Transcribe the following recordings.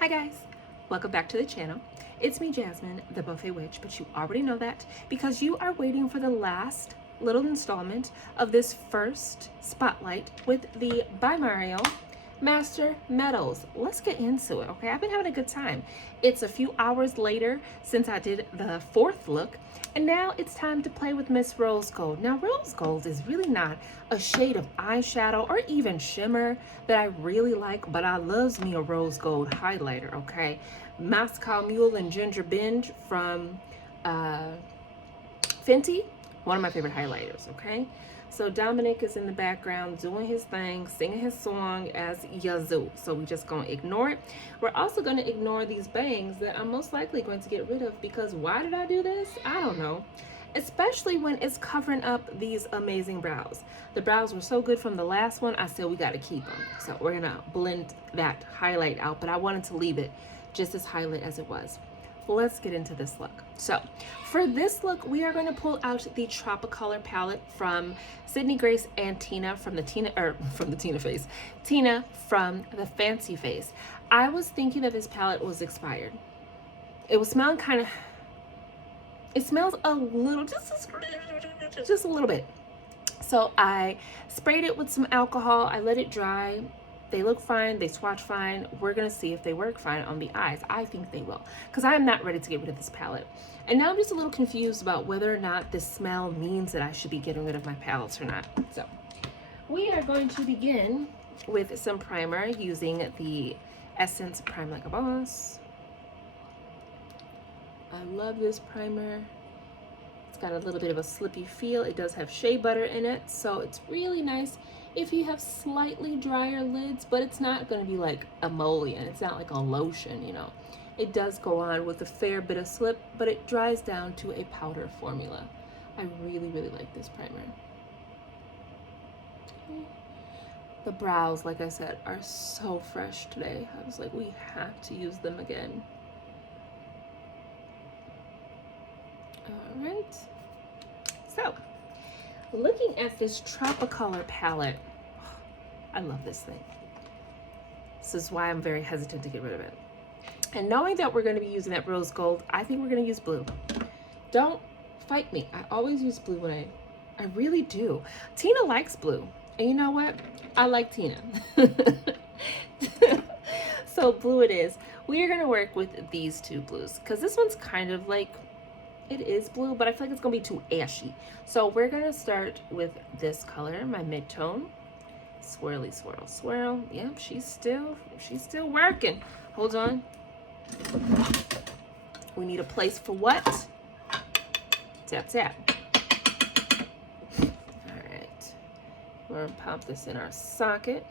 Hi guys, welcome back to the channel. It's me, Jasmine, the Buffet Witch, but you already know that because you are waiting for the last little installment of this first spotlight with the By Mario Master Metals. Let's get into it, okay? I've been having a good time. It's a few hours later since I did the fourth look, and now it's time to play with Miss Rose Gold. Now, Rose Gold is really not a shade of eyeshadow or even shimmer that I really like, but I loves me a Rose Gold highlighter, okay? Moscow Mule and Ginger Binge from Fenty, one of my favorite highlighters, okay? So Dominic is in the background doing his thing, singing his song as Yazoo. So we just gonna ignore it. We're also gonna ignore these bangs that I'm most likely going to get rid of because why did I do this? I don't know. Especially when it's covering up these amazing brows. The brows were so good from the last one, I said we gotta keep them. So we're gonna blend that highlight out, but I wanted to leave it just as highlight as it was. Let's get into this look. So for this look, we are going to pull out the Tropicolor palette from Sydney Grace and Tina from the Tina from the Fancy Face. I was thinking that this palette was expired. It was smelling kind of, it smells a little, just a little bit. So I sprayed it with some alcohol. I let it dry. They look fine, they swatch fine. We're gonna see if they work fine on the eyes. I think they will, because I am not ready to get rid of this palette. And now I'm just a little confused about whether or not this smell means that I should be getting rid of my palettes or not. So we are going to begin with some primer using the Essence Prime Like a Boss. I love this primer. It's got a little bit of a slippy feel. It does have shea butter in it, so it's really nice if you have slightly drier lids, but it's not going to be like emollient. It's not like a lotion, you know. It does go on with a fair bit of slip, but it dries down to a powder formula. I really, really like this primer. The brows, like I said, are so fresh today. I was like, we have to use them again. All right. So, looking at this Tropicolor palette, I love this thing. This is why I'm very hesitant to get rid of it. And knowing that we're going to be using that rose gold, I think we're going to use blue. Don't fight me. I always use blue when I really do. Tina likes blue. And you know what? I like Tina. So blue it is. We are going to work with these two blues because this one's kind of like, it is blue, but I feel like it's going to be too ashy. So we're going to start with this color, my mid-tone. Swirly, swirl, swirl. Yep, she's still working. Hold on. We need a place for what? Tap, tap. All right. We're gonna pop this in our socket.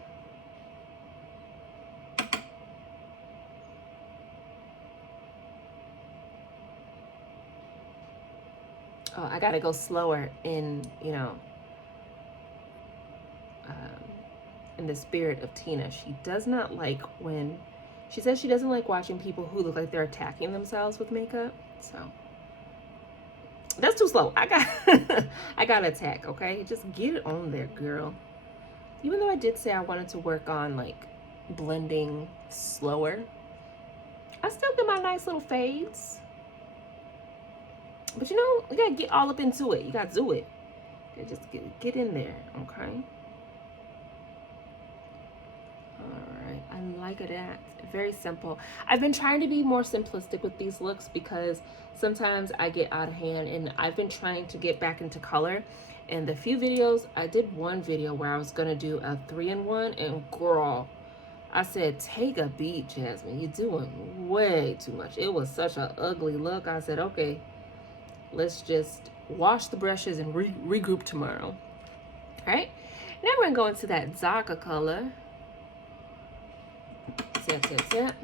Oh, I gotta go slower in, you know, in the spirit of Tina. She does not like when, she says she doesn't like watching people who look like they're attacking themselves with makeup. So that's too slow. I got to attack, okay? Just get it on there, girl. Even though I did say I wanted to work on like blending slower, I still get my nice little fades. But you know, you gotta get all up into it. You gotta do it. You just get in there, okay? Alright, I like that. Very simple. I've been trying to be more simplistic with these looks because sometimes I get out of hand, and I've been trying to get back into color. And the few videos, I did one video where I was gonna do a 3-in-1, and girl, I said, take a beat, Jasmine. You're doing way too much. It was such an ugly look. I said, okay, let's just wash the brushes and regroup tomorrow. All right, now we're gonna go into that Zaka color. Tap, tap, tap.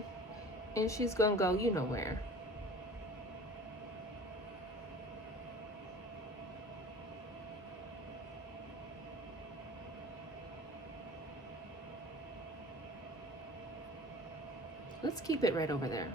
And she's gonna go, you know where. Let's keep it right over there.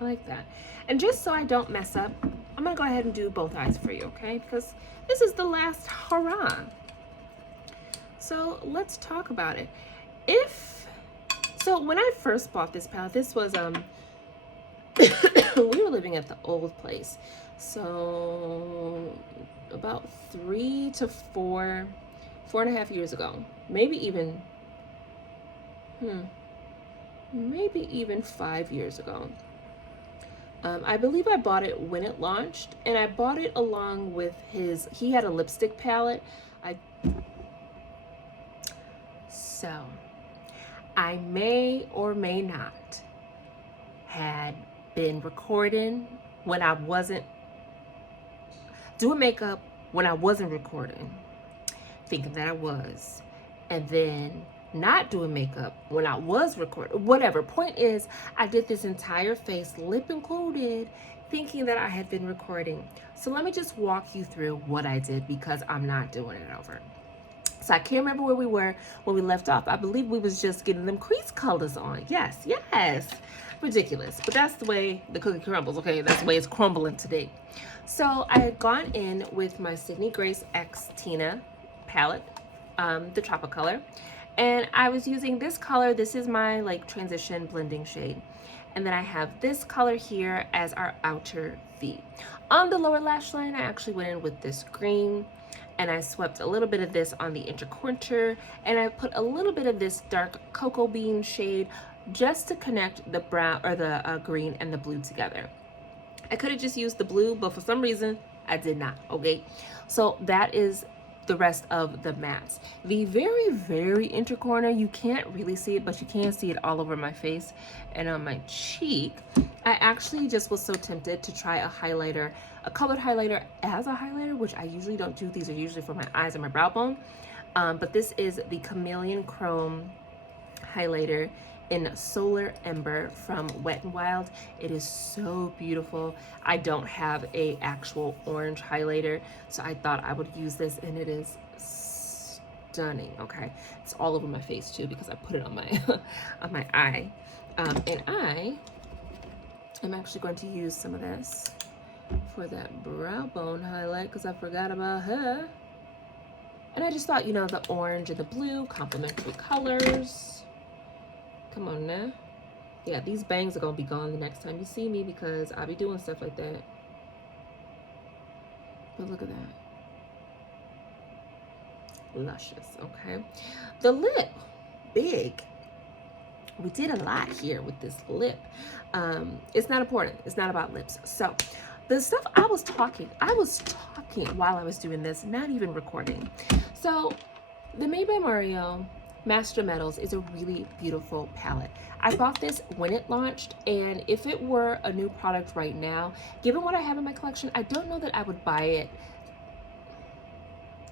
I like that. And just so I don't mess up, I'm gonna go ahead and do both eyes for you, okay? Because this is the last hurrah. So let's talk about it. So when I first bought this palette, this was we were living at the old place. So about 3 to 4.5 years ago, maybe even 5 years ago. I believe I bought it when it launched, and I bought it along with he had a lipstick palette. So I may or may not had been recording when I wasn't doing makeup, when I wasn't recording, thinking that I was, and then not doing makeup when I was recording. Whatever. Point is, I did this entire face, lip included, thinking that I had been recording. So let me just walk you through what I did, because I'm not doing it over. So I can't remember where we were when we left off. I believe we was just getting them crease colors on. Yes. Ridiculous. But that's the way the cookie crumbles, okay? That's the way it's crumbling today. So I had gone in with my Sydney Grace X Tina palette, the Tropic color. And I was using this color. This is my like transition blending shade. And then I have this color here as our outer V. On the lower lash line, I actually went in with this green, and I swept a little bit of this on the intercontour, and I put a little bit of this dark cocoa bean shade just to connect the brown or the green and the blue together. I could have just used the blue, but for some reason I did not. Okay, so that is the rest of the mattes. The very, very inner corner, you can't really see it, but you can see it all over my face and on my cheek. I actually just was so tempted to try a highlighter, a colored highlighter as a highlighter, which I usually don't do. These are usually for my eyes and my brow bone. But this is the Chameleon Chrome highlighter in Solar Ember from Wet n Wild. It is so beautiful. I don't have a actual orange highlighter, so I thought I would use this, and it is stunning. Okay, it's all over my face too because I put it on my on my eye. And I am actually going to use some of this for that brow bone highlight because I forgot about her. And I just thought, you know, the orange and the blue, complementary colors. Come on now. Yeah, these bangs are gonna be gone the next time you see me because I'll be doing stuff like that. But look at that. Luscious, okay? The lip, big. We did a lot here with this lip. It's not important. It's not about lips. So the stuff I was talking while I was doing this, not even recording. So the Made by Mario Master Metals is a really beautiful palette. I bought this when it launched, and if it were a new product right now, given what I have in my collection, I don't know that I would buy it.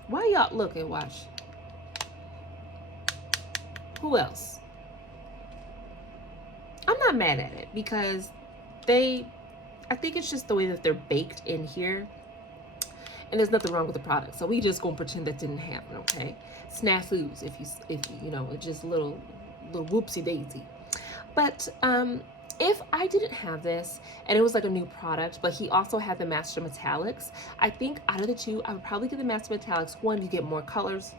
Why y'all look and watch? Who else? I'm not mad at it because I think it's just the way that they're baked in here. And there's nothing wrong with the product, so we just gonna pretend that didn't happen, okay? Snafus, if you know, it's just little whoopsie daisy. But if I didn't have this and it was like a new product, but he also had the Master Metallics, I think out of the two, I would probably get the Master Metallics. One, you get more colors,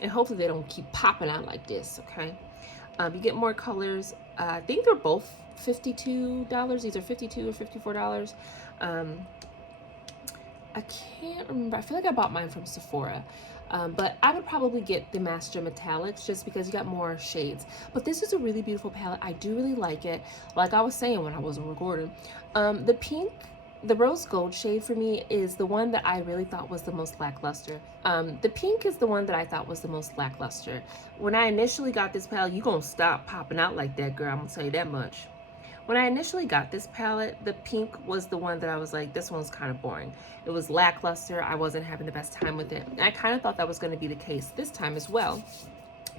and hopefully they don't keep popping out like this, okay? You get more colors. I think they're both $52, either $52 or $54. I can't remember. I feel like I bought mine from Sephora. But I would probably get the Master Metallics just because you got more shades. But this is a really beautiful palette. I do really like it. Like I was saying when I wasn't recording. The pink, the rose gold shade for me is the one that I really thought was the most lackluster. The pink is the one that I thought was the most lackluster. When I initially got this palette, you gonna stop popping out like that, girl. I'm gonna tell you that much. When I initially got this palette, the pink was the one that I was like, this one's kind of boring. It was lackluster. I wasn't having the best time with it. And I kind of thought that was going to be the case this time as well.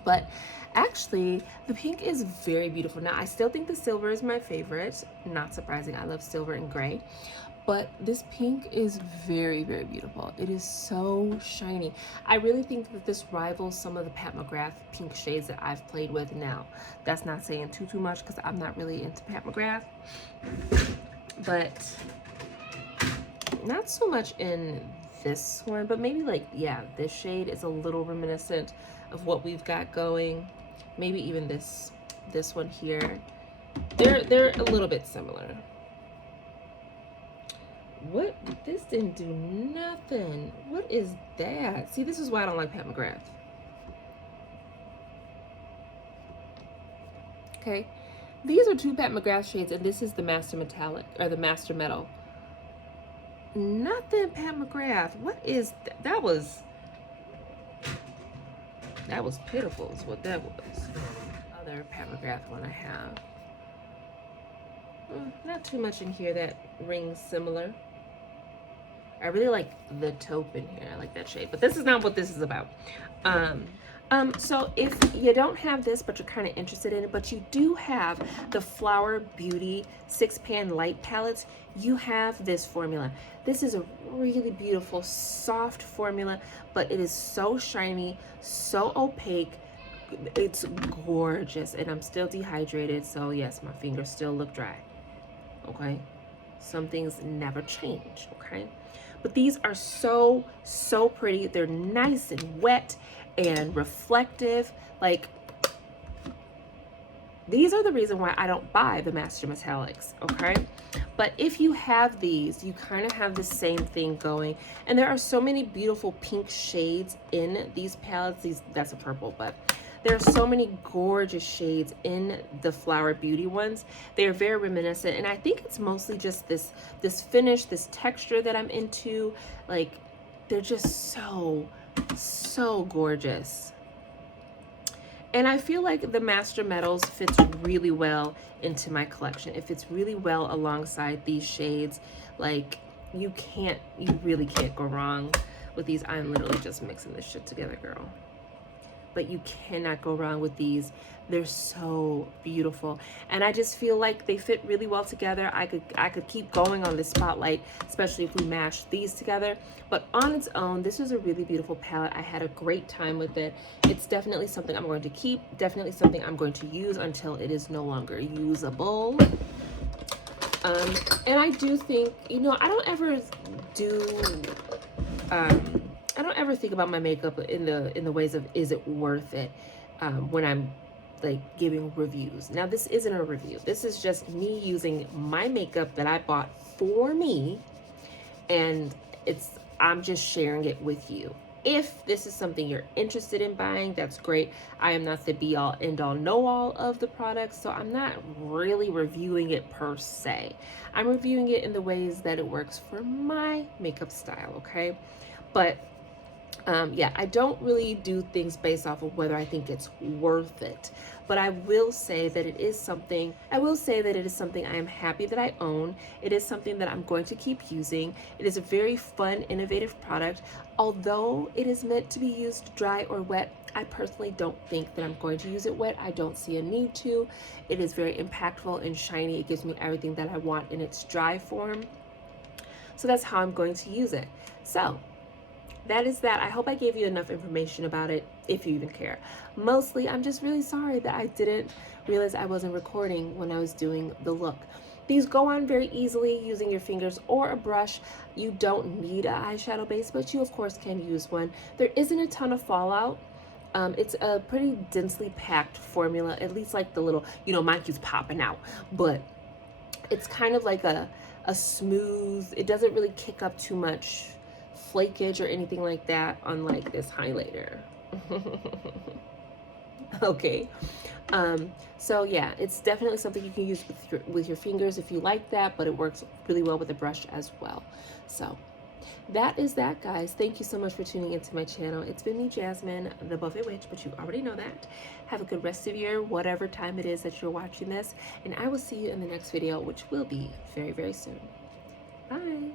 But actually, the pink is very beautiful. Now, I still think the silver is my favorite. Not surprising. I love silver and gray. But this pink is very, very beautiful. It is so shiny. I really think that this rivals some of the Pat McGrath pink shades that I've played with now. That's not saying too much because I'm not really into Pat McGrath. But not so much in this one, but maybe like, yeah, this shade is a little reminiscent of what we've got going. Maybe even this one here. They're a little bit similar. What? This didn't do nothing. What is that? See, this is why I don't like Pat McGrath. Okay. These are two Pat McGrath shades, and this is the Master Metallic, or the Master Metal. Nothing Pat McGrath. What is that? That was pitiful is what that was. Other Pat McGrath one I have. Not too much in here that rings similar. I really like the taupe in here. I like that shade, but this is not what this is about. So if you don't have this, but you're kind of interested in it, but you do have the Flower Beauty 6-pan light palettes, you have this formula. This is a really beautiful, soft formula, but it is so shiny, so opaque. It's gorgeous, and I'm still dehydrated, so yes, my fingers still look dry. Okay, some things never change. Okay, but these are so pretty. They're nice and wet and reflective. Like, these are the reason why I don't buy the Master Metallics. Okay, but if you have these, you kind of have the same thing going, and there are so many beautiful pink shades in these palettes. That's a purple, but there are so many gorgeous shades in the Flower Beauty ones. They are very reminiscent, and I think it's mostly just this finish, this texture that I'm into. Like, they're just so gorgeous. And I feel like the Master Metals fits really well into my collection. It fits really well alongside these shades. Like, you really can't go wrong with these. I'm literally just mixing this shit together, girl. But you cannot go wrong with these. They're so beautiful, and I just feel like they fit really well together. I could keep going on this spotlight, especially if we mash these together, but on its own, this is a really beautiful palette. I had a great time with it. It's definitely something I'm going to keep, definitely something I'm going to use until it is no longer usable. And I do think, you know, I don't ever think about my makeup in the ways of, is it worth it, when I'm like giving reviews. Now, this isn't a review. This is just me using my makeup that I bought for me, and I'm just sharing it with you. If this is something you're interested in buying, that's great. I am not the be all end all know all of the products, so I'm not really reviewing it per se. I'm reviewing it in the ways that it works for my makeup style, okay? But yeah, I don't really do things based off of whether I think it's worth it, but I will say that it is something I am happy that I own. It is something that I'm going to keep using. It is a very fun, innovative product. Although it is meant to be used dry or wet, I personally don't think that I'm going to use it wet. I don't see a need to. It is very impactful and shiny. It gives me everything that I want in its dry form. So that's how I'm going to use it. So that is that. I hope I gave you enough information about it, if you even care. Mostly, I'm just really sorry that I didn't realize I wasn't recording when I was doing the look. These go on very easily using your fingers or a brush. You don't need an eyeshadow base, but you of course can use one. There isn't a ton of fallout. It's a pretty densely packed formula, at least like the little, you know, mine keeps popping out, but it's kind of like a smooth, it doesn't really kick up too much flakage or anything like that, unlike this highlighter. Okay, so yeah, it's definitely something you can use with your fingers if you like that, but it works really well with a brush as well. So that is that, guys. Thank you so much for tuning into my channel. It's been me, Jasmine, the Buffet Witch, but you already know that. Have a good rest of your whatever time it is that you're watching this, and I will see you in the next video, which will be very, very soon. Bye.